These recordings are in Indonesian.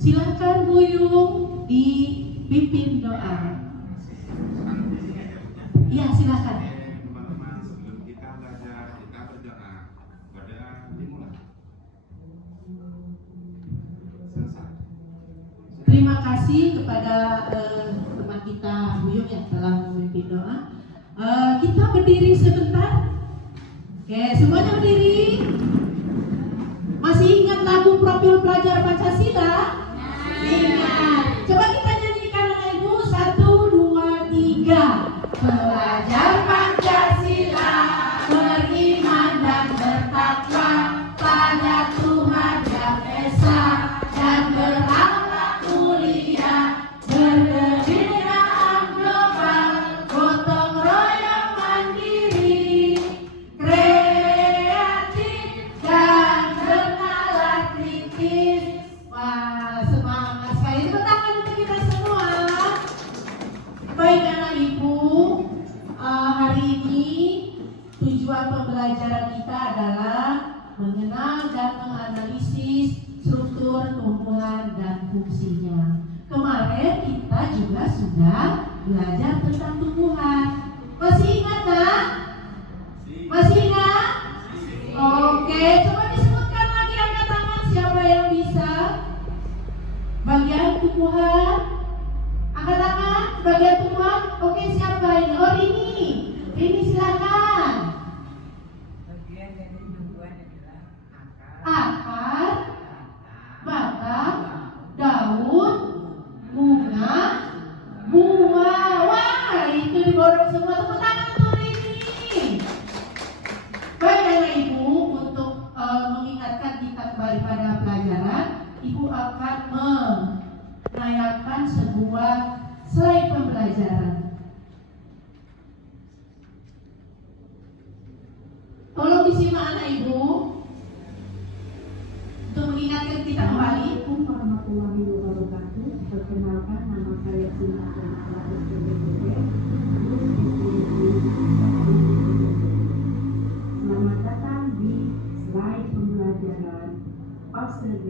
Silakan Bu Yung dipimpin doa. Iya, silakan. Teman-teman, sebelum kita belajar, kita berdoa. Berdoa dimulai. Selesai. Terima kasih kepada teman kita Bu Yung yang telah memimpin doa. Kita berdiri sebentar. Oke, semuanya berdiri. Masih ingat lagu Profil Pelajar Pancasila? Ingat. Coba kita nyanyikan anak ibu. 1, 2, 3. Pelajar Pancasila, beriman dan bertakwa pada Tuhan Yang Esa dan berakhlak mulia, berkebinekaan global, gotong royong mandiri, kreatif dan bernalar kritis. Wah, semangat sekali. Tepuk tangan untuk kita semua. Baik anak ibu, hari ini tujuan pembelajaran kita adalah mengenal dan menganalisis struktur tumbuhan dan fungsinya. Kemarin kita juga sudah belajar tentang tumbuhan. Masih ingat tak? Masih ingat? Oke, coba disebutkan lagi, angkat tangan siapa yang bisa. Bagian tumbuhan, angkat tangan. Bagian tumbuhan, oke, siapa ini? Oh, ini silakan. Bagian dari tumbuhan adalah Akar, batang, daun, bunga, buah. Wah, itu diborong semua. Tepuk tangan untuk ini. Baik anak ibu, untuk mengingatkan kita kembali pada pelajaran, ibu akan menayangkan sebuah slide pembelajaran. Tolong disimak anak ibu untuk mengingatkan kita kembali. Assalamualaikum warahmatullahi wabarakatuh. Perkenalkan, nama saya Sinta Penata SPDPT. Selamat datang di slide pembelajaran fase B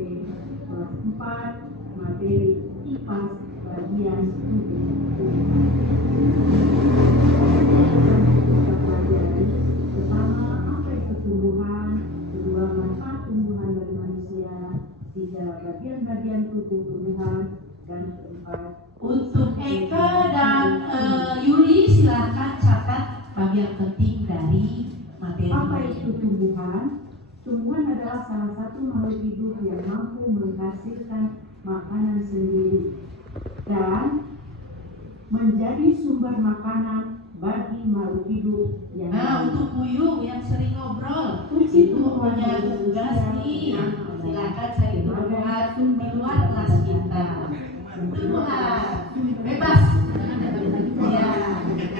kelas 4 materi IPAS bagian tubuh. Kita pelajari pertama apa itu tumbuhan, kedua manfaat tumbuhan bagi manusia, tiga bagian-bagian tubuh tumbuhan, dan keempat Untuk Eka dan Yuli, silahkan catat bagian penting dari materi. apa itu tumbuhan? Tumbuhan adalah salah satu makhluk hidup yang mampu menghasilkan makanan sendiri dan menjadi sumber makanan bagi makhluk hidup yang Nah, lain. untuk Buyung yang sering ngobrol, Fungsi itu tumbuhan punya tugas nih. Silakan saya tumbuhan di luar kelas kita. Tumbuhan bebas. Ya,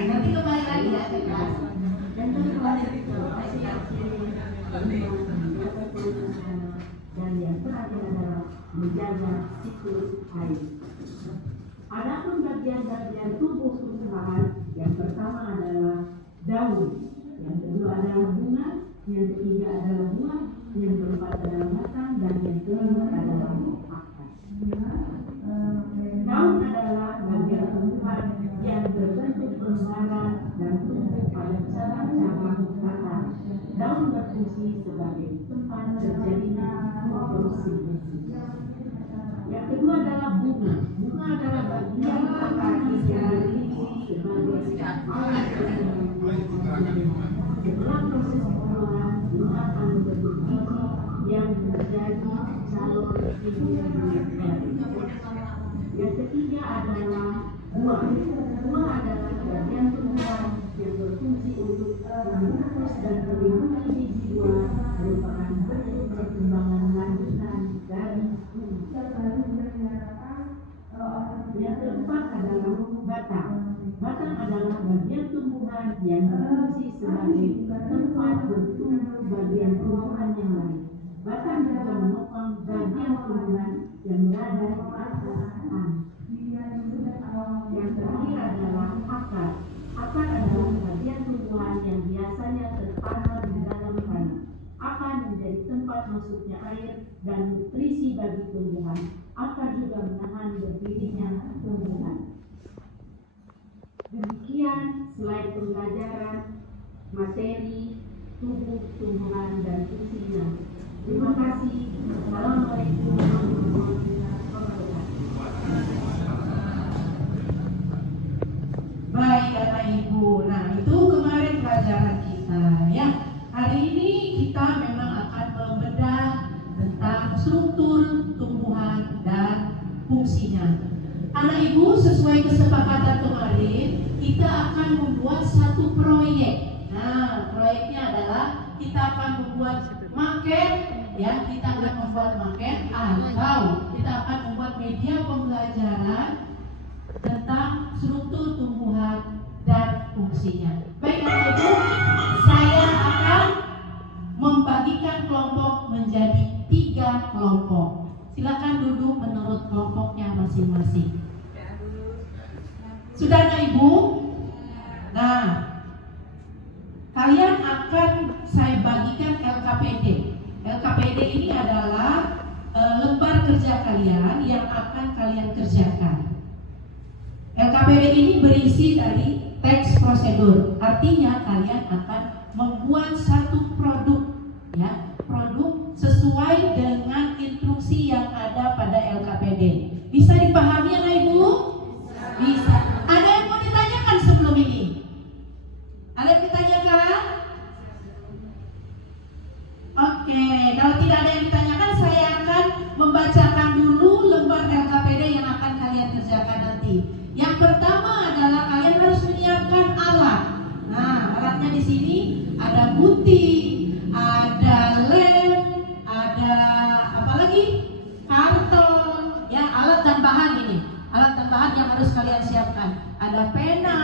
nanti kembali lagi ya ke kelas. dan dan yang terakhir adalah menjaga siklus air. Adapun bagian-bagian tubuh tumbuhan, yang pertama adalah daun, yang kedua adalah bunga, yang ketiga adalah buah, yang keempat adalah batang, dan yang kelima adalah akar. Daun adalah bagian tumbuhan yang berbentuk lembaran dan tumbuh pada cabang-cabang batang. Daun berfungsi sebagai tempat terjadinya fotosintesis. Yang kedua adalah bunga. Bunga adalah bagian kaki yang berfungsi sebagai alat setelah proses pembuahan, bunga akan membentuk biji yang menjadi calon biji. Yang ketiga adalah buah. Buah adalah bagian tumbuhan yang berfungsi untuk membungkus dan melindungi biji buah, merupakan bentuk perkembangan lanjutan dari buah. Yang keempat adalah batang. Batang adalah bagian tumbuhan yang berfungsi sebagai tempat bertumbuh bagian tumbuhan yang lain. Batang juga menopang bagian tumbuhan yang berada di atas tanah. Yang terakhir adalah akar. Akar adalah bagian tumbuhan yang biasanya tertanam di dalam tanah. Akar menjadi tempat masuknya air dan nutrisi bagi tumbuhan. Akar juga pertumbuhan. Demikian slide pembelajaran materi tubuh, tumbuhan, dan fungsinya. Terima kasih. Assalamualaikum warahmatullahi wabarakatuh. Baik Bapak Ibu, nah itu kemarin pelajaran kita ya. Hari ini kita memang akan membedah tentang struktur tumbuhan dan fungsinya. Anak Ibu, sesuai kesepakatan kemarin, kita akan membuat satu proyek. Nah, proyeknya adalah kita akan membuat maket, ya, kita akan membuat maket atau kita akan membuat media pembelajaran tentang struktur tumbuhan dan fungsinya. Baik Bapak Ibu, saya akan membagikan kelompok menjadi 3 kelompok. Silakan duduk menurut kelompoknya masing-masing. Sudah Bapak Ibu? Nah, kalian akan saya bagikan LKPD. LKPD ini adalah lembar kerja kalian yang akan kalian kerjakan. LKPD ini berisi dari teks prosedur. Artinya kalian akan membuat satu produk, ya, produk sesuai dengan instruksi yang ada pada LKPD. Bisa dipahami ya Ibu? Bisa. Ada yang mau ditanyakan sebelum ini? Ada yang ditanyakan? Oke, kalau tidak ada yang ditanyakan, saya akan membacakan dulu lembar LKPD yang akan kalian kerjakan nanti. Yang pertama adalah kalian harus menyiapkan alat. Nah, alatnya di sini ada gunting, ada lem, ada apa lagi? Karton, ya, alat dan bahan ini. Alat dan bahan yang harus kalian siapkan. Ada pena,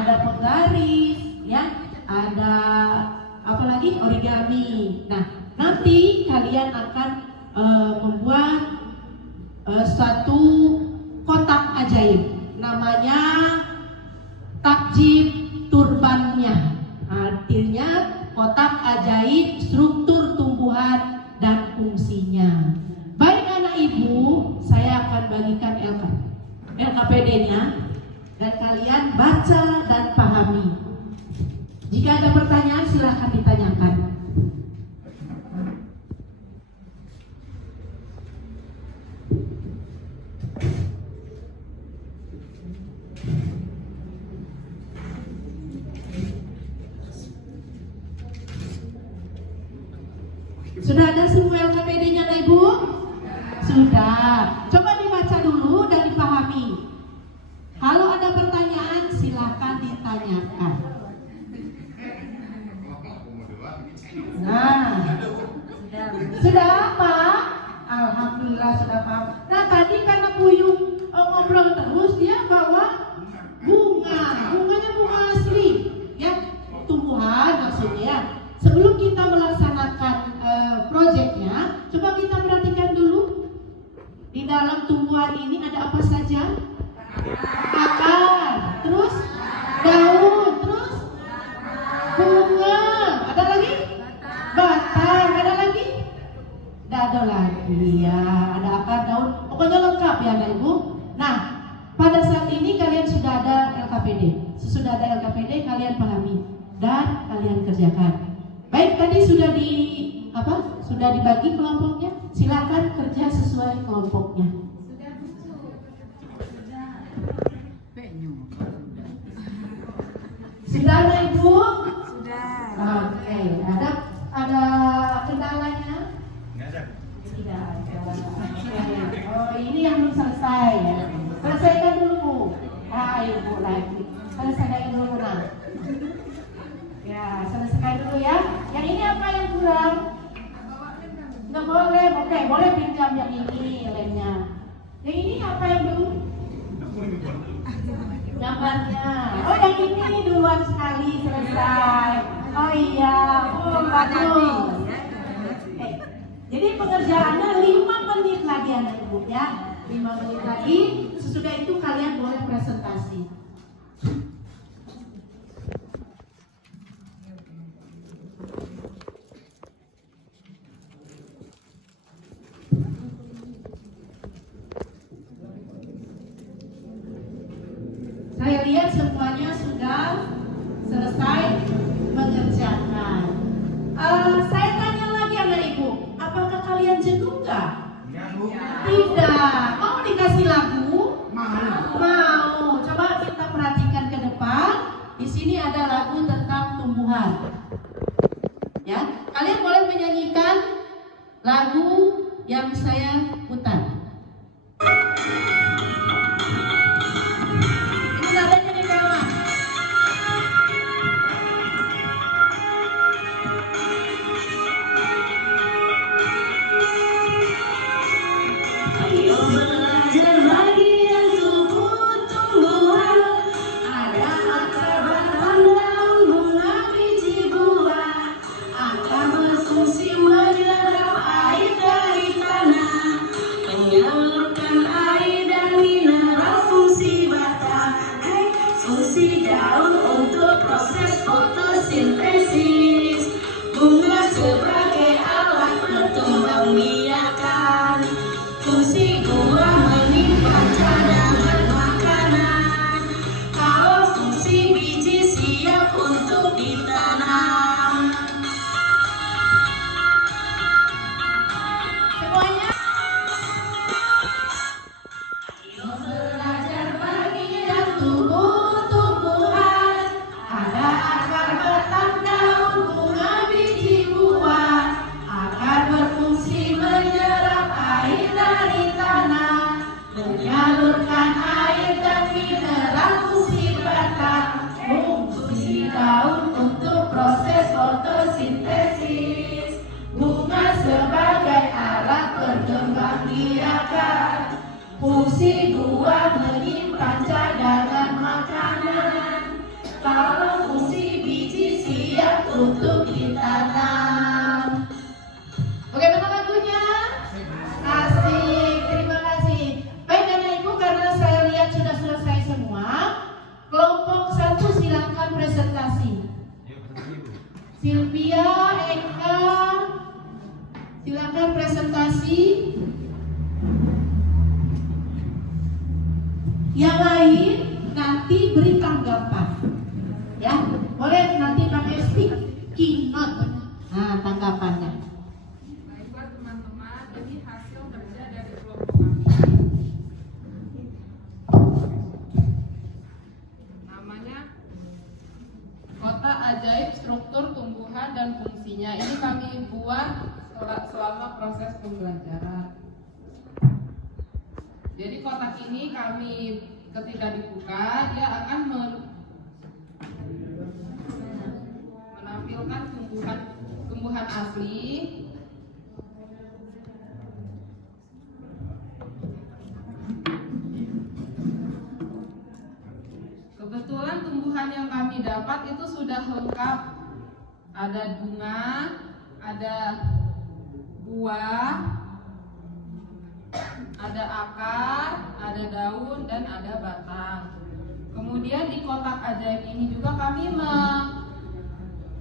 ada penggaris, ya, ada apa lagi? Origami. Nah, nanti kalian akan membuat suatu kotak ajaib. Namanya takjib turbannya. Artinya kotak ajaib struktur tumbuhan dan fungsinya. Baik anak ibu, saya akan bagikan LKPD-nya dan kalian baca dan pahami. Jika ada pertanyaan silahkan ditanyakan. Sudah ada semua LKPD-nya, Ibu? Sudah. Coba dibaca dulu dan dipahami. Kalau ada pertanyaan, silakan ditanyakan. Nah, sudah apa? Alhamdulillah sudah paham. Nah, tadi karena Puyung ngobrol terus, dia bawa bunga. Bunganya bunga asli, ya, tumbuhan maksudnya. Sebelum kita melaksanakan proyeknya, coba kita perhatikan dulu di dalam tumbuhan ini ada apa saja? Akar, terus daun, terus bunga, ada lagi? Batang, ada lagi? Tidak ada lagi ya, ada akar, daun, pokoknya lengkap ya Bapak Ibu. Nah, pada saat ini kalian sudah ada LKPD. Sesudah ada LKPD kalian pahami dan kalian kerjakan. Baik, tadi sudah sudah dibagi kelompoknya. Silakan kerja sesuai kelompoknya. Sudah ada Ibu? Sudah. Oke, ada kendalanya? Tidak ada. Oh, ini yang belum selesai ya. Selesaikan dulu. Ibu lagi. Selesaikan dulu nah. Ya, selesaikan dulu ya. Yang ini apa yang kurang? Nggak boleh. Oke, boleh pinjam yang ini lemnya. Yang ini apa yang belum? Gambarnya. Oh, yang ini duluan sekali selesai. Oh iya, bagus. Jadi pengerjaannya 5 menit lagi anak ibu ya. 5 menit lagi. Sesudah itu kalian boleh presentasi. semuanya sudah selesai mengerjakan. Saya tanya lagi sama Ibu, apakah kalian jenuh nggak? Tidak. Mau dikasih lagu? Mau. Coba kita perhatikan ke depan. Di sini ada lagu tentang tumbuhan. Ya, kalian boleh menyanyikan lagu yang saya putar. Ini nadanya nih kawan. Ayo belajar bagian suku tumbuhan, ada akar batang daun bunga biji buah, akan berfungsi menyerap air dari tanah, menyalurkan air dan mineral fungsi batang, fungsi daun untuk proses fotosintesis, bunga sebagai alat perkembang biakan, fungsi buah menyimpan cadangan makanan, kalau fungsi biji siap untuk ditanam. Semuanya. Ayo belajar bagian tumbuh-tumbuhan, ada akar batang daun bunga biji buah, akan berfungsi menyerap air dari tanah, menyalurkan air dan mineral fungsi batang, fungsi daun untuk proses fotosintesis, bunga sebagai alat perkembang biakan, fungsi buah menyimpan cadangan makanan, kalau fungsi biji siap untuk ditanam. Bagaimana lagunya? Asik, terima kasih. Baik Anak Ibu, karena saya lihat sudah selesai semua. Kelompok 1 silakan presentasi. Sylvia, Eka, silakan presentasi. Yang lain nanti beri tanggapan. Ya, boleh nanti pakai stick keynote. Nah, tanggapannya. Baiklah teman-teman, ini hasil kerja dari kelompok kami. Namanya Kota Ajaib Struktur Tumbuhan dan Fungsinya. Ini kami buat selama proses pembelajaran. Jadi kotak ini kami ketika dibuka dia akan menampilkan tumbuhan asli, kebetulan tumbuhan yang kami dapat itu sudah lengkap, ada bunga, ada buah, ada akar, ada daun, dan ada batang. Kemudian di kotak ajaib ini juga kami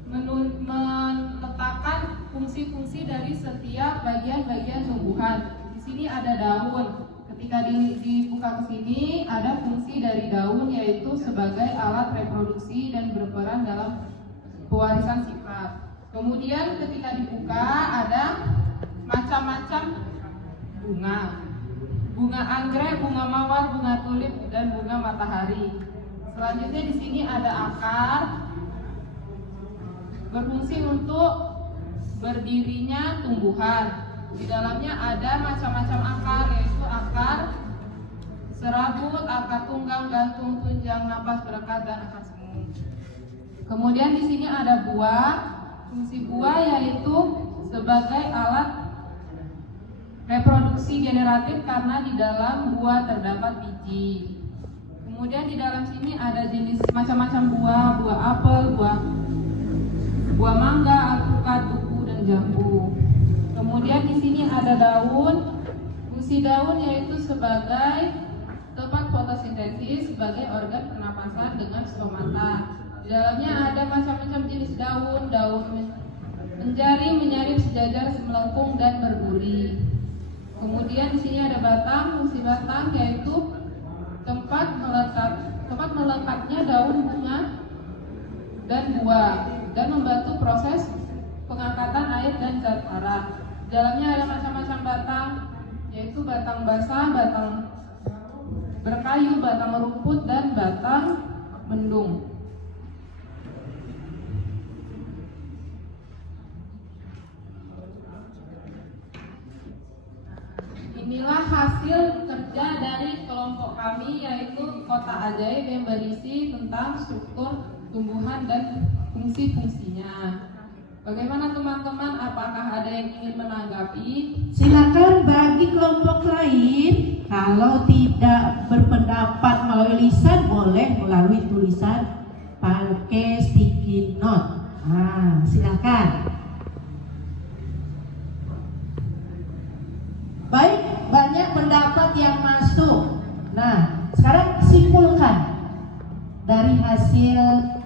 meletakkan fungsi-fungsi dari setiap bagian-bagian tumbuhan. Di sini ada daun. Ketika dibuka ke sini ada fungsi dari daun, yaitu sebagai alat reproduksi dan berperan dalam pewarisan sifat. Kemudian ketika dibuka ada macam-macam bunga anggrek, bunga mawar, bunga tulip, dan bunga matahari. Selanjutnya di sini ada akar, berfungsi untuk berdirinya tumbuhan. Di dalamnya ada macam-macam akar, yaitu akar serabut, akar tunggang, gantung, tunjang, napas, berekat, dan akar semu. Kemudian di sini ada buah. Fungsi buah yaitu sebagai alat reproduksi generatif karena di dalam buah terdapat biji. Kemudian di dalam sini ada jenis macam-macam buah, buah apel, buah mangga, alpukat, duku, dan jambu. Kemudian di sini ada daun. Fungsi daun yaitu sebagai tempat fotosintesis sebagai organ pernapasan dengan stomata. Di dalamnya ada macam-macam jenis daun menjari, menyarip, sejajar, melengkung, dan berduri. Kemudian di sini ada batang. Fungsi batang yaitu tempat melekatnya dan buah, dan membantu proses pengangkatan air dan zat hara. Di dalamnya ada macam-macam batang, yaitu batang basah, batang berkayu, batang rumput, dan batang mendung. Inilah hasil kerja dari kelompok kami, yaitu Kota Ajaib, yang berisi tentang struktur tumbuhan dan fungsi-fungsinya. Bagaimana teman-teman? Apakah ada yang ingin menanggapi? Silakan bagi kelompok lain. Kalau tidak berpendapat melalui lisan, boleh melalui tulisan pakai sticky note. Silakan. Baik, banyak pendapat yang masuk. Nah, sekarang simpulkan dari hasil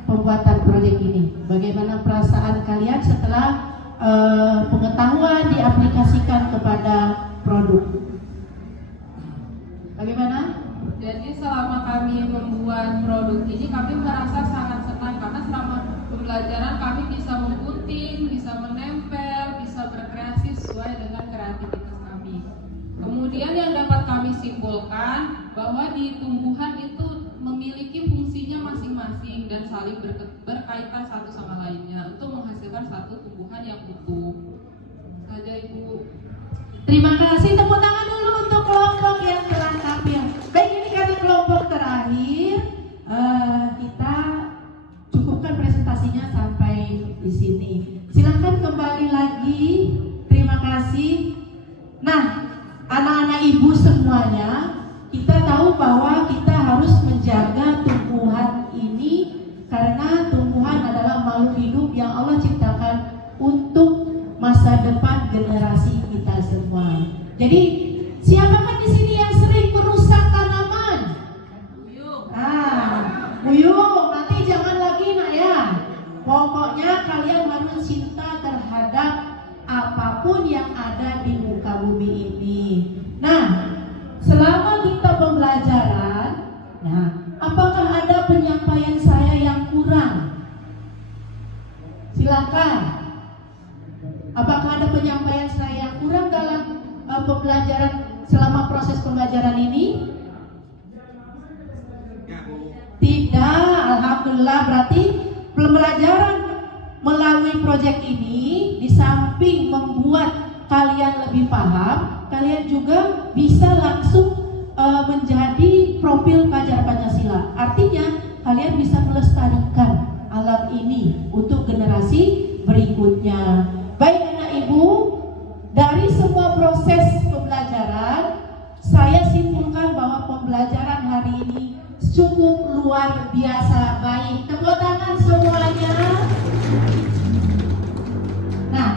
pembuatan proyek ini. Bagaimana perasaan kalian setelah pengetahuan diaplikasikan kepada produk? Bagaimana? Jadi selama kami membuat produk ini, kami merasa sangat senang karena selama pembelajaran kami bisa menggunting, bisa menempel, bisa berkreasi sesuai dengan kreativitas kami. Kemudian yang dapat kami simpulkan bahwa di tumbuhan itu memiliki fungsinya masing-masing dan saling berkaitan satu sama lainnya untuk menghasilkan satu tumbuhan yang utuh. Saja Ibu. Terima kasih, tepuk tangan dulu untuk kelompok yang telah tampil. Baik, ini kami kelompok terakhir. Kita cukupkan presentasinya sampai di sini. Silakan kembali lagi. Terima kasih. Nah, anak-anak ibu semuanya, kita tahu bahwa kita harus menjaga tumbuhan ini karena tumbuhan adalah makhluk hidup yang Allah ciptakan untuk masa depan generasi kita semua. Jadi, siapakah di sini yang sering merusak tanaman? Buyung, nanti jangan lagi nak ya. Pokoknya kalian harus cinta terhadap apapun yang ada di muka bumi ini. Nah, selama kita pembelajaran, apakah ada penyampaian saya yang kurang? Silakan. Apakah ada penyampaian saya yang kurang dalam pembelajaran selama proses pembelajaran ini? Tidak, alhamdulillah. Berarti pembelajaran melalui proyek ini di samping membuat kalian lebih paham, kalian juga bisa langsung menjadi profil pelajar Pancasila. Artinya kalian bisa melestarikan alam ini untuk generasi berikutnya. Baik anak ibu, dari semua proses pembelajaran, saya simpulkan bahwa pembelajaran hari ini cukup luar biasa baik. Tepuk tangan semuanya. Nah,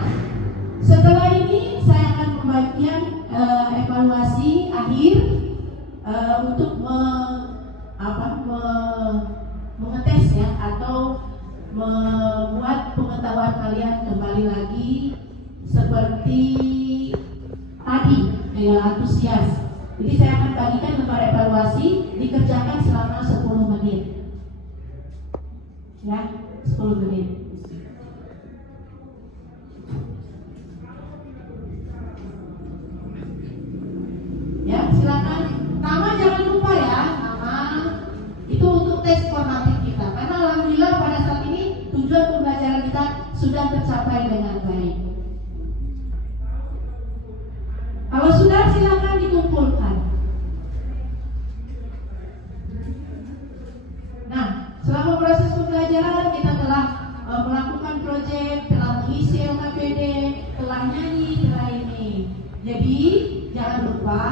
setelah ini saya akan membagikan evaluasi akhir untuk mengetes ya, atau membuat pengetahuan kalian kembali lagi seperti tadi dengan antusias. Jadi saya akan bagikan lembar evaluasi, dikerjakan selama 10 menit. Ya, 10 menit. Ya, silakan. Nama jangan lupa ya, nama itu untuk tes formatif kita. Karena alhamdulillah pada saat ini tujuan pembelajaran kita sudah tercapai dengan baik. Kalau sudah, silakan dikumpulkan. Nah, selama proses pembelajaran kita telah melakukan proyek, telah mengisi LKPD, telah nyanyi, telah ini. Jadi jangan lupa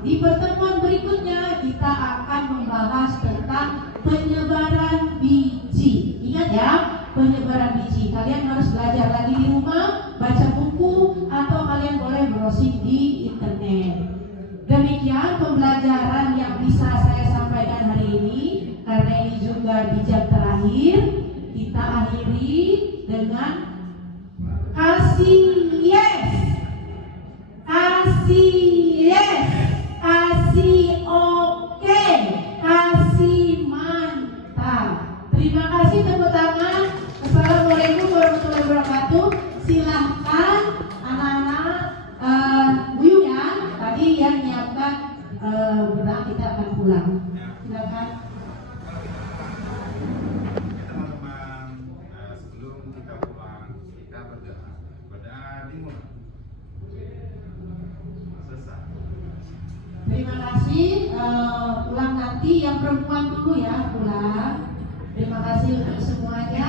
di pertemuan berikutnya kita akan membahas tentang penyebaran biji. Ingat ya, penyebaran biji. Kalian harus belajar lagi di rumah, baca buku, atau kalian boleh browsing di internet. Demikian pembelajaran yang bisa saya sampaikan hari ini. Karena ini juga di jam terakhir, kita akhiri dengan kasih yes, kasih yes, kasih oke, kasih mantap. Terima kasih, tepuk tangan. kita akan pulang. Ya. Silakan. Teman-teman, sebelum kita pulang, kita berdoa. Berdoa dimulai. Selesai. Terima kasih. Pulang nanti yang perempuan dulu ya pulang. Terima kasih untuk semuanya.